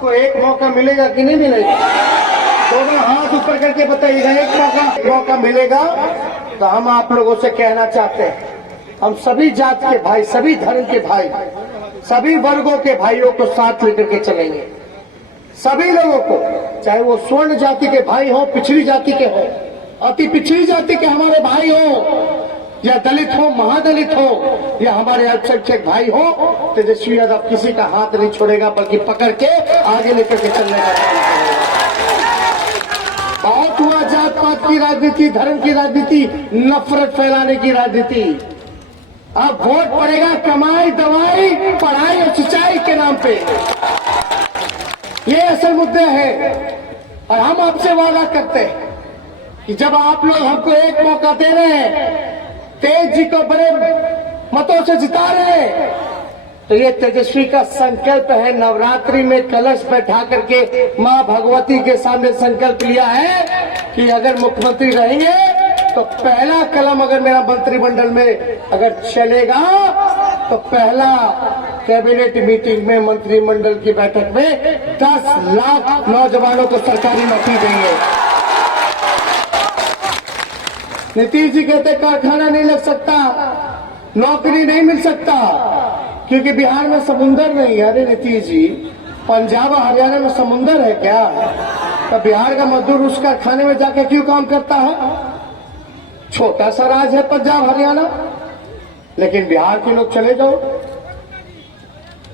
को एक मौका मिलेगा कि नहीं मिलेगा? दोनों हाथ ऊपर करके बताइएगा, एक मौका मिलेगा। तो हम आप लोगों से कहना चाहते हैं, हम सभी जात के भाई, सभी धर्म के भाई, सभी वर्गों के भाइयों को साथ लेकर के चलेंगे। सभी लोगों को, चाहे वो स्वर्ण जाति के भाई हो, पिछड़ी जाति के हो, अति पिछड़ी जाति के हमारे भाई हो, या दलित हो, महादलित हो, या हमारे अल्पसंख्यक भाई हो, तेजस्वी यादव किसी का हाथ नहीं छोड़ेगा, बल्कि पकड़ के आगे लेकर के चलने का काम करेगा। बहुत हुआ जात पात की राजनीति, धर्म की राजनीति, नफरत फैलाने की राजनीति। अब वोट पड़ेगा कमाई, दवाई, पढ़ाई और सिंचाई के नाम पे। ये असल मुद्दे हैं। और हम आपसे वादा करते हैं कि जब आप लोग हमको एक मौका दे रहे हैं, तेज जी को बड़े मतों से जिता रहे हैं, तो ये तेजस्वी का संकल्प है। नवरात्रि में कलश बैठा करके मां भगवती के सामने संकल्प लिया है कि अगर मुख्यमंत्री रहेंगे तो पहला कलम अगर मेरा मंत्रिमंडल में अगर चलेगा तो पहला कैबिनेट मीटिंग में, मंत्रिमंडल की बैठक में 10 लाख नौजवानों को सरकारी नौकरी देंगे। नीतीश जी कहते कारखाना नहीं लग सकता, नौकरी नहीं मिल सकता, क्योंकि बिहार में समुंदर नहीं है। अरे नीतीश जी, पंजाब और हरियाणा में समुंदर है क्या? तो बिहार का मजदूर उस कारखाने में जाकर क्यों काम करता है? छोटा सा राज्य है पंजाब हरियाणा, लेकिन बिहार के लोग चले जाओ।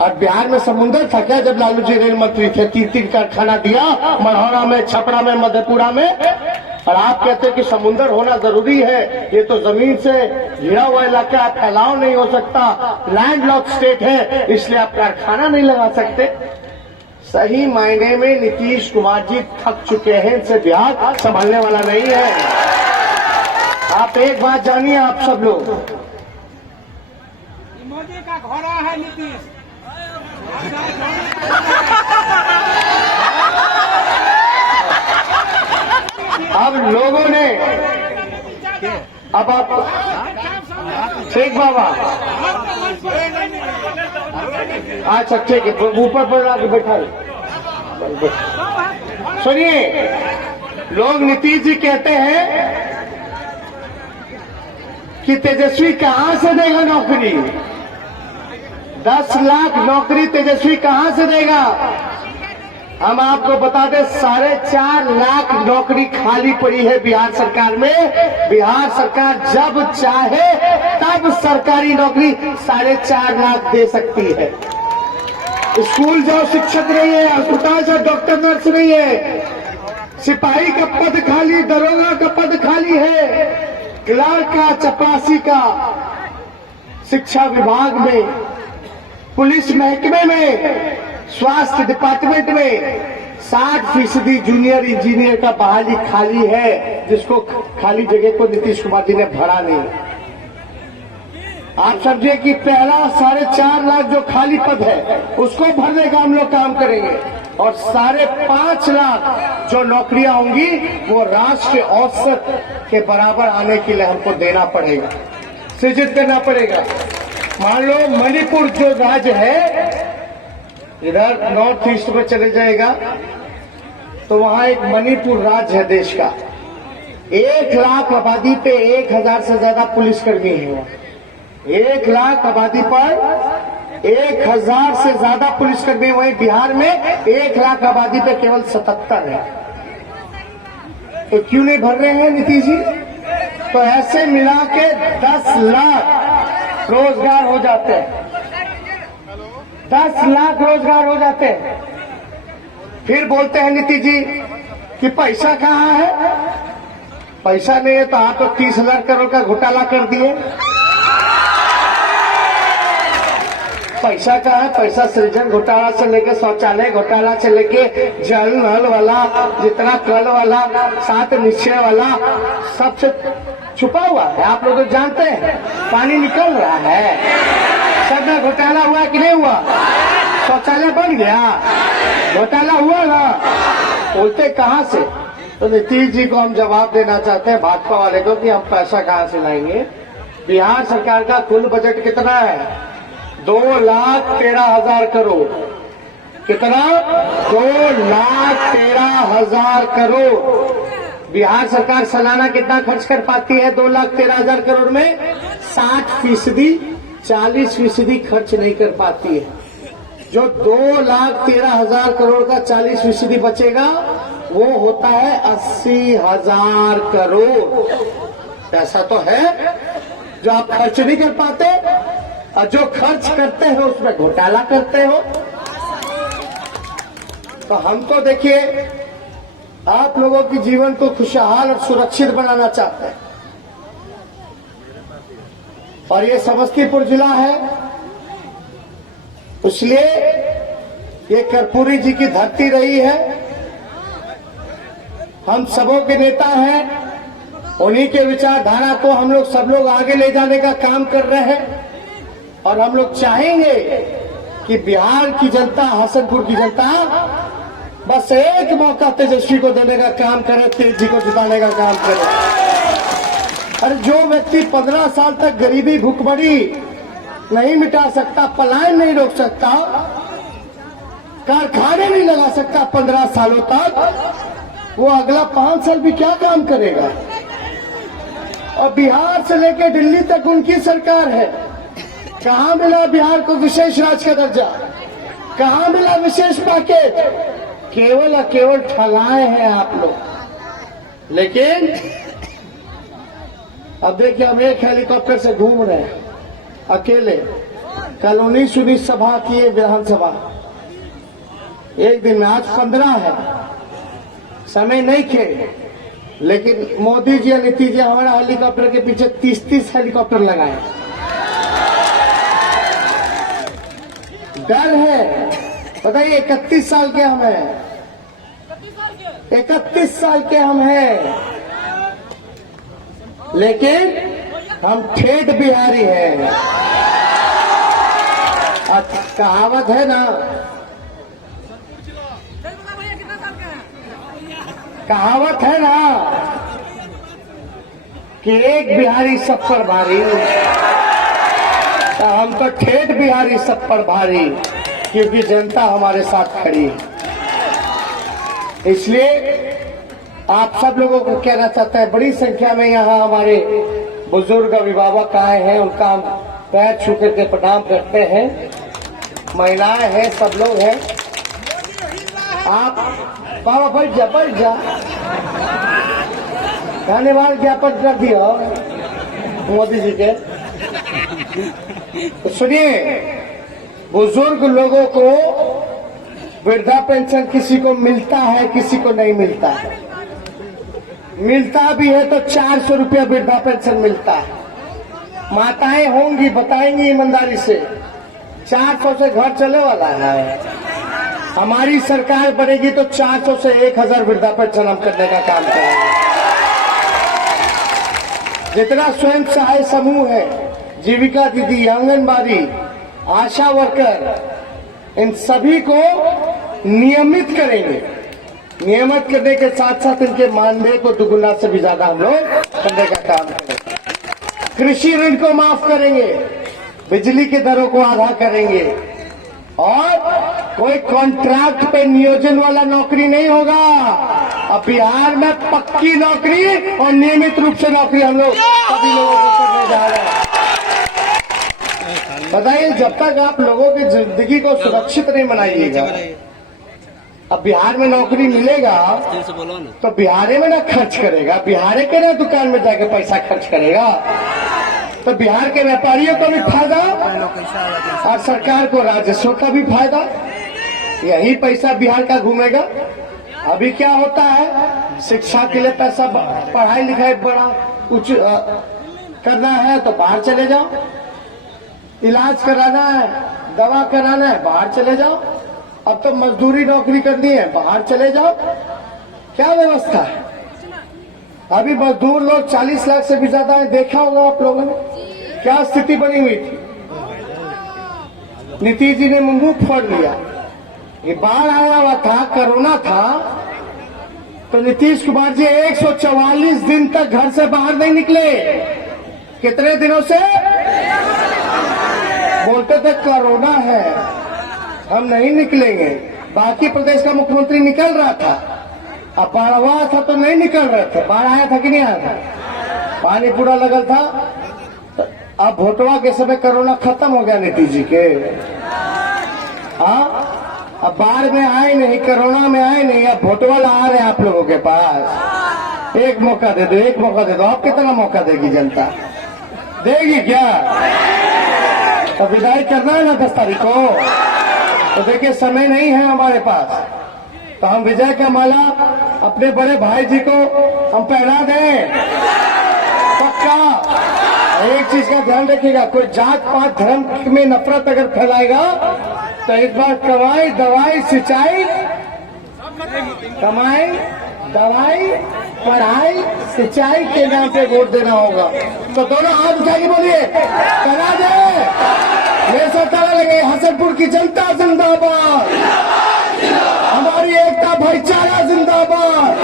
और बिहार में समुंदर था क्या जब लालू जी रेल मंत्री थे? 3-3 कारखाना दिया, मढ़ौरा में, छपरा में, मधेपुरा में। और आप कहते हैं कि समुंदर होना जरूरी है, ये तो जमीन से घिरा हुआ इलाका है, फैलाव नहीं हो सकता, लैंडलॉक स्टेट है, इसलिए आप कारखाना नहीं लगा सकते। सही मायने में नीतीश कुमार जी थक चुके हैं, इनसे बिहार संभालने वाला नहीं है। आप एक बात जानिए, आप सब लोग, मोदी का घोड़ा है नीतीश। अब लोगों ने, अब आप शेख बाबा, अच्छा ठीक है, ऊपर पर आके बैठा। सुनिए, लोग नीतीश जी कहते हैं कि तेजस्वी कहां से देगा नौकरी? 10 लाख नौकरी तेजस्वी कहां से देगा? हम आपको बता दें, 4.5 लाख नौकरी खाली पड़ी है बिहार सरकार में। बिहार सरकार जब चाहे तब सरकारी नौकरी 4.5 लाख दे सकती है। स्कूल जाओ, शिक्षक नहीं है, अस्पताल जाओ, डॉक्टर नर्स नहीं है, सिपाही का पद खाली, दरोगा का पद खाली है, क्लर्क का, चपरासी का, शिक्षा विभाग में, पुलिस महकमे में, स्वास्थ्य डिपार्टमेंट में 60% जूनियर इंजीनियर का बहाली खाली है, जिसको खाली जगह को नीतीश कुमार जी ने भरा नहीं। आप समझिए कि पहला 4.5 लाख जो खाली पद है उसको भरने का हम लोग काम करेंगे, और 5.5 लाख जो नौकरियां होंगी वो राष्ट्रीय औसत के बराबर आने के लिए हमको देना पड़ेगा, सृजित करना पड़ेगा। मान लो मणिपुर जो राज्य है इधर नॉर्थ ईस्ट में चले जाएगा, तो वहां एक मणिपुर राज्य है देश का। 1 लाख आबादी पे 1000 से ज्यादा पुलिसकर्मी है। 1 लाख आबादी पर 1000 से ज्यादा पुलिसकर्मी। वहीं बिहार में 1 लाख आबादी पे केवल 77 है। तो क्यों नहीं भर रहे हैं नीतीश जी? तो ऐसे मिला के 10 लाख रोजगार हो जाते हैं, 10 लाख रोजगार हो जाते हैं। फिर बोलते हैं नीतीश जी कि पैसा कहाँ है? पैसा नहीं है तो आप तो 30,000 करोड़ का घोटाला कर दिए। पैसा कहाँ है? पैसा सृजन घोटाला से लेके, शौचालय घोटाला से लेके, जल नल वाला, जितना कल वाला, 7 निश्चय वाला, सबसे छुपा हुआ है। आप लोग तो जानते हैं, पानी निकल रहा है। सब में घोटाला हुआ कि नहीं हुआ? शौचालय बन गया, घोटाला हुआ ना? बोलते कहां से? तो नीतीश जी को हम जवाब देना चाहते हैं, भाजपा वाले को, कि हम पैसा कहां से लाएंगे। बिहार सरकार का कुल बजट कितना है? 2,13,000 करोड़। कितना? 2,13,000 करोड़। बिहार सरकार सालाना कितना खर्च कर पाती है 2,13,000 करोड़ में? 60%, 40% खर्च नहीं कर पाती है। जो 2,13,000 करोड़ का 40% बचेगा वो होता है 80,000 करोड़। ऐसा तो है जो आप खर्च नहीं कर पाते और जो खर्च करते हो उसमें घोटाला करते हो। तो हम तो देखिए आप लोगों के जीवन को खुशहाल और सुरक्षित बनाना चाहते हैं और ये समस्तीपुर जिला है, इसलिए ये कर्पूरी जी की धरती रही है। हम सबों के नेता हैं, उन्हीं के विचारधारा को हम लोग सब लोग आगे ले जाने का काम कर रहे हैं और हम लोग चाहेंगे कि बिहार की जनता, हसनपुर की जनता बस एक मौका तेजस्वी को देने का काम करे, तेज जी को जिताने का काम करे। अरे जो व्यक्ति 15 साल तक गरीबी भूखमरी नहीं मिटा सकता, पलायन नहीं रोक सकता, कारखाने नहीं लगा सकता 15 सालों तक, वो अगला 5 साल भी क्या काम करेगा? और बिहार से लेकर दिल्ली तक उनकी सरकार है। कहां मिला बिहार को विशेष राज्य का दर्जा? कहां मिला विशेष पैकेज? केवल और केवल ठगाए हैं आप लोग। लेकिन अब देखिए हम एक हेलीकॉप्टर से घूम रहे हैं अकेले। कल 19 सभा किए विधानसभा एक दिन में, आज 15 है, समय नहीं थे। लेकिन मोदी जी और नीतीश जी हमारा हेलीकॉप्टर के पीछे 30-30 हेलीकॉप्टर लगाए। डर है, बताइए 31 साल के हम हैं, 31 साल के हम हैं, लेकिन हम ठेठ बिहारी हैं। कहावत है ना, कहावत है ना कि एक बिहारी सब पर भारी, तो हम तो ठेठ बिहारी सब पर भारी, क्योंकि जनता हमारे साथ खड़ी है। इसलिए आप सब लोगों को कहना चाहता है, बड़ी संख्या में यहाँ हमारे बुजुर्ग अभिभावक आए हैं, उनका हम पैर छू करके प्रणाम करते हैं। महिलाएं हैं, सब लोग हैं। आप बाबा बैठ जा, धन्यवाद ज्ञापन कर दिया मोदी जी के। तो सुनिए, बुजुर्ग लोगों को वृद्धा पेंशन किसी को मिलता है, किसी को नहीं मिलता है। मिलता भी है तो 400 रुपया वृद्धा पेंशन मिलता है। माताएं होंगी, बताएंगी ईमानदारी से, 400 से घर चले वाला है। हमारी सरकार बनेगी तो 400 से 1,000 वृद्धा पेंशन हम करने का काम करेंगे। जितना स्वयं सहाय समूह है, जीविका दीदी, आंगनबाड़ी, आशा वर्कर, इन सभी को नियमित करेंगे। नियमित करने के साथ साथ इनके मानदेय को दुगुना से भी ज्यादा हम लोग करने का काम करेंगे। कृषि ऋण को माफ करेंगे, बिजली के दरों को आधा करेंगे और कोई कॉन्ट्रैक्ट पे नियोजन वाला नौकरी नहीं होगा। अब बिहार में पक्की नौकरी और नियमित रूप से नौकरी हम लोग सभी लोगों को करने जा रहे हैं। बताइए, जब तक आप लोगों की जिंदगी को सुरक्षित नहीं बनाइएगा, अब बिहार में नौकरी मिलेगा तो बिहारे में ना खर्च करेगा, बिहारे के ना दुकान में जाके पैसा खर्च करेगा, तो बिहार के व्यापारियों को भी फायदा और सरकार को राजस्व का भी फायदा। यही पैसा बिहार का घूमेगा। अभी क्या होता है, शिक्षा के लिए पैसा, पढ़ाई लिखाई बड़ा कुछ करना है तो बाहर चले जाओ, इलाज कराना है, दवा कराना है, बाहर चले जाओ। अब तो मजदूरी नौकरी करनी है, बाहर चले जाओ। क्या व्यवस्था है? अभी मजदूर लोग 40 लाख से भी ज्यादा है, देखा होगा आप लोगों ने क्या स्थिति बनी हुई थी। नीतीश जी ने मुंह फोड़ लिया। ये बाढ़ आया हुआ था, कोरोना था, तो नीतीश कुमार जी 144 दिन तक घर से बाहर नहीं निकले। कितने दिनों से? बोलते थे कोरोना है, हम नहीं निकलेंगे। बाकी प्रदेश का मुख्यमंत्री निकल रहा था, अब बाढ़ हुआ था तो नहीं निकल रहे थे। बाढ़ आया था कि नहीं आया था? पानी पूरा लगल था। तो अब भोटवा के समय कोरोना खत्म हो गया नीतीश जी के। हाँ, अब बाढ़ में आए नहीं, कोरोना में आए नहीं, अब भोटवा आ रहे हैं आप लोगों के पास। एक मौका दे दो, एक मौका दे दो। आप कितना मौका देगी जनता? देगी क्या? तो विदाई करना है ना 10 तारीख को। तो देखिए समय नहीं है हमारे पास, तो हम विजय का माला अपने बड़े भाई जी को हम पहना दें पक्का। एक चीज का ध्यान रखिएगा, कोई जात पात धर्म में नफरत अगर फैलाएगा तो इस बार कमाई दवाई सिंचाई, कमाई दवाई पढ़ाई सिंचाई के नाम पे वोट देना होगा। तो दोनों हाथ उठा के बोलिए करा दे। मेरे साथ ताला लगे। हसनपुर की जनता जिंदाबाद, हमारी एकता भाईचारा जिंदाबाद,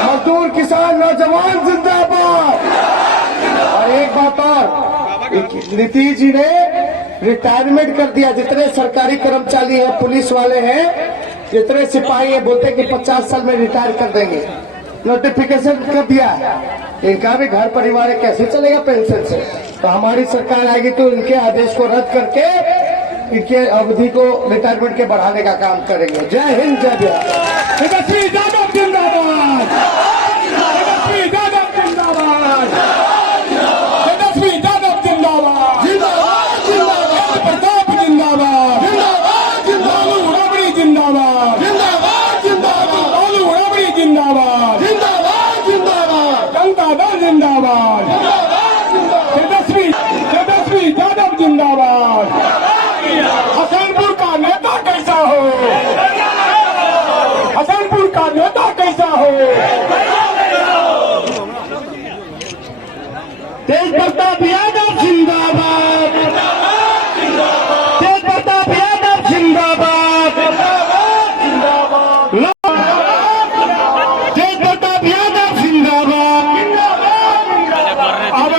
मजदूर किसान नौजवान जिंदाबाद। और एक बात और, नीतीश जी ने रिटायरमेंट कर दिया। जितने सरकारी कर्मचारी हैं, पुलिस वाले हैं, जितने सिपाही हैं, बोलते हैं कि 50 साल में रिटायर कर देंगे। नोटिफिकेशन कर दिया है। इनका भी घर परिवार कैसे चलेगा पेंशन से? तो हमारी सरकार आएगी तो इनके आदेश को रद्द करके इनके अवधि को रिटायरमेंट के बढ़ाने का काम करेंगे। जय हिंद, जय बिहार। तेजस्वी यादव जिंदाबाद, तेजस्वी यादव जिंदाबाद, तेजस्वी यादव जिंदाबाद, जिंदाबाद जिंदाबाद, प्रताप जिंदाबाद, जिंदाबाद जिंदाबाद, बालू रबड़ी जिंदाबाद, जिंदाबाद जिंदाबाद, बालू रबड़ी जिंदाबाद, जिंदाबाद जिंदाबाद, जनता दल जिंदाबाद, तेजस्वी यादव जिंदाबाद। हसनपुर का नेता कैसा हो, हसनपुर का नेता कैसा हो। तेज प्रताप यादव जिंदाबाद, तेज प्रताप यादव जिंदाबाद, तेज प्रताप यादव जिंदाबाद। अब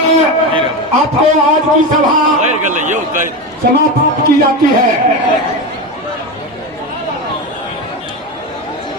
आपको आज की सभा समाप्त की जाती है।